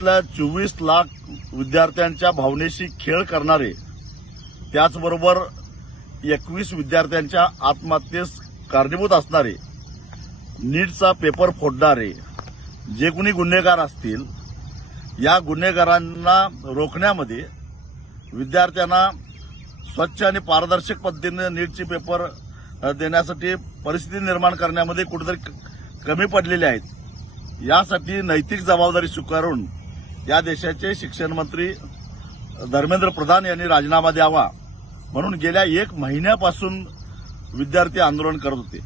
24 लाख विद्यार्थ्यांच्या भावनेशी खेळ करणारे, त्याचबरोबर 21 विद्यार्थ्यांच्या आत्महत्येस कारणीभूत असणारे, नीटचा पेपर फोडणारे जे कोणी गुन्हेगार असतील, या गुन्हेगारांना रोखण्यामध्ये, विद्यार्थ्यांना स्वच्छ आणि पारदर्शक पद्धतीने नीटचे पेपर देण्यासाठी परिस्थिती निर्माण करण्यामध्ये कुठेतरी कमी पडलेले आहेत. यासाठी नैतिक जबाबदारी स्वीकारून या देशाचे शिक्षण मंत्री धर्मेंद्र प्रधान यांनी राजीनामा द्यावा म्हणून गेल्या 1 महिन्यापासून विद्यार्थी आंदोलन करत होते.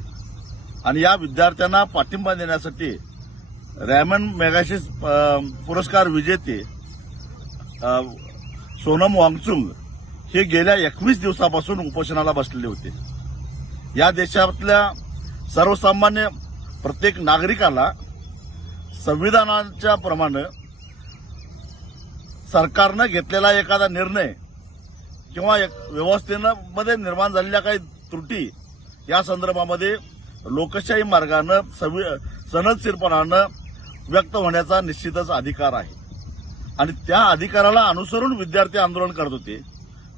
आणि या विद्यार्थ्यांना पाठिंबा देण्यासाठी रॅमन मॅगसेसे पुरस्कार विजेते सोनम वांगचुक हे गेल्या 21 दिवसापासून उपोषणाला बसलेले होते. या देशातल्या सर्वसामान्य प्रत्येक नागरिकाला संविधानाच्या प्रमाणे सरकारनं घेतलेला एखादा निर्णय किंवा व्यवस्थेमध्ये निर्माण झालेल्या काही त्रुटी या संदर्भामध्ये लोकशाही मार्गानं सनदशीरपणानं व्यक्त होण्याचा निश्चितच अधिकार आहे. आणि त्या अधिकाराला अनुसरून विद्यार्थी आंदोलन करत होते.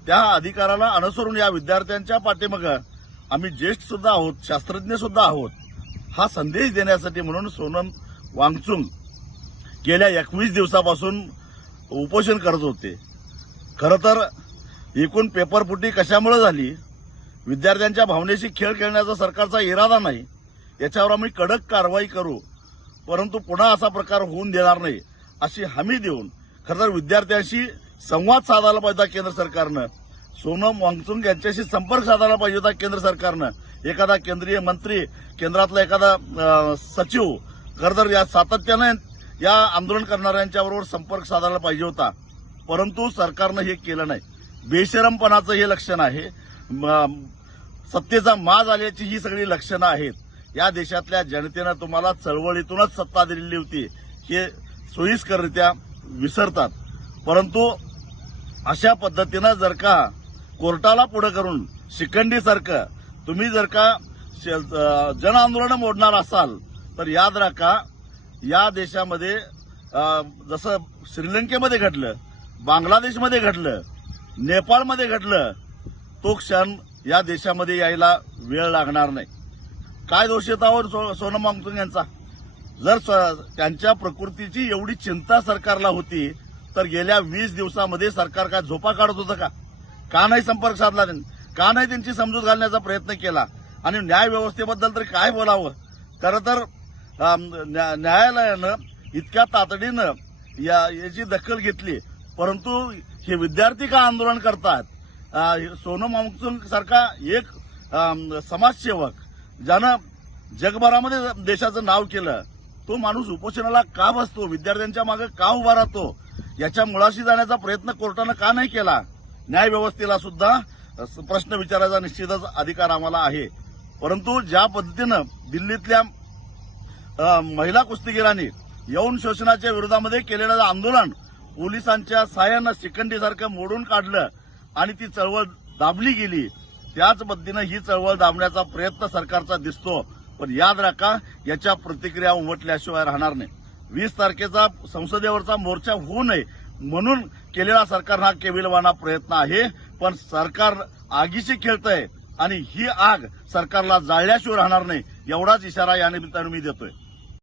त्या अधिकाराला अनुसरून या विद्यार्थ्यांच्या पाठीमागे आम्ही ज्येष्ठ सुद्धा आहोत, शास्त्रज्ञ सुद्धा आहोत, हा संदेश देण्यासाठी म्हणून सोनम वांगचुक गेल्या 21 दिवसापासून उपोषण करत होते. खरं तर एकूण पेपरफुटी कशामुळे झाली, विद्यार्थ्यांच्या भावनेशी खेळ खेळण्याचा सरकारचा इरादा नाही, याच्यावर आम्ही कडक कारवाई करू, परंतु पुन्हा असा प्रकार होऊन देणार नाही अशी हमी देऊन खरं तर विद्यार्थ्यांशी संवाद साधायला पाहिजे होता केंद्र सरकारनं. सोनम वांगचुक यांच्याशी संपर्क साधायला पाहिजे होता केंद्र सरकारनं. एखादा केंद्रीय मंत्री, केंद्रातला एखादा सचिव खरं तर या सातत्यानं या आंदोलन करणाऱ्यांच्याबरोबर संपर्क साधायला पाहिजे होता, परंतु सरकारनं हे केलं नाही. बेशरमपणाचं हे लक्षण आहे. सत्तेचा माज आल्याची ही सगळी लक्षणं आहेत. या देशातल्या जनतेनं तुम्हाला चळवळीतूनच सत्ता दिलेली होती हे सोयीस्कररित्या विसरतात. परंतु अशा पद्धतीनं जर का कोर्टाला पुढे करून शिखंडीसारखं तुम्ही जर का जन आंदोलन मोडणार असाल तर याद राखा, या देशामध्ये जसं श्रीलंकेमध्ये घडलं, बांगलादेशमध्ये घडलं, नेपाळमध्ये घडलं, तो क्षण या देशामध्ये यायला वेळ लागणार नाही. काय दोष येत आहोत सोनम वांगचुक यांचा? जर त्यांच्या प्रकृतीची एवढी चिंता सरकारला होती तर गेल्या 20 दिवसामध्ये सरकार काय झोपा काढत होतं का? का नाही संपर्क साधला त्यांनी? का नाही त्यांची समजूत घालण्याचा प्रयत्न केला? आणि न्याय व्यवस्थेबद्दल तरी काय बोलावं? खरं तर न्यायालयानं इतक्या तातडीनं याची दखल घेतली, परंतु हे विद्यार्थी का आंदोलन करतात? सोनम वांगचुक सारखा एक समाजसेवक ज्यानं जगभरामध्ये देशाचं नाव केलं, तो माणूस उपोषणाला का बसतो? विद्यार्थ्यांच्या मागे का उभा राहतो? याच्या मुळाशी जाण्याचा प्रयत्न कोर्टानं का नाही केला? न्याय व्यवस्थेला सुद्धा प्रश्न विचारायचा निश्चितच अधिकार आम्हाला आहे. परंतु ज्या पद्धतीनं दिल्लीतल्या महिला कुस्तीगिरांनी यौन शोषणाच्या विरोधामध्ये केलेलं आंदोलन पोलिसांच्या सहाय्यानं शिखंडीसारखं मोडून काढलं आणि ती चळवळ दाबली गेली, त्याच पद्धतीनं ही चळवळ दाबण्याचा प्रयत्न सरकारचा दिसतो. पण याद राखा, याच्या प्रतिक्रिया उमटल्याशिवाय राहणार नाही. 20 तारखेचा संसदेवरचा मोर्चा होऊ नये म्हणून केलेला सरकार हा केविलवाणा प्रयत्न आहे. पण सरकार आगीशी खेळतंय आणि ही आग सरकारला जाळल्याशिवाय राहणार नाही, एवढाच इशारा या निमित्तानं मी देतोय.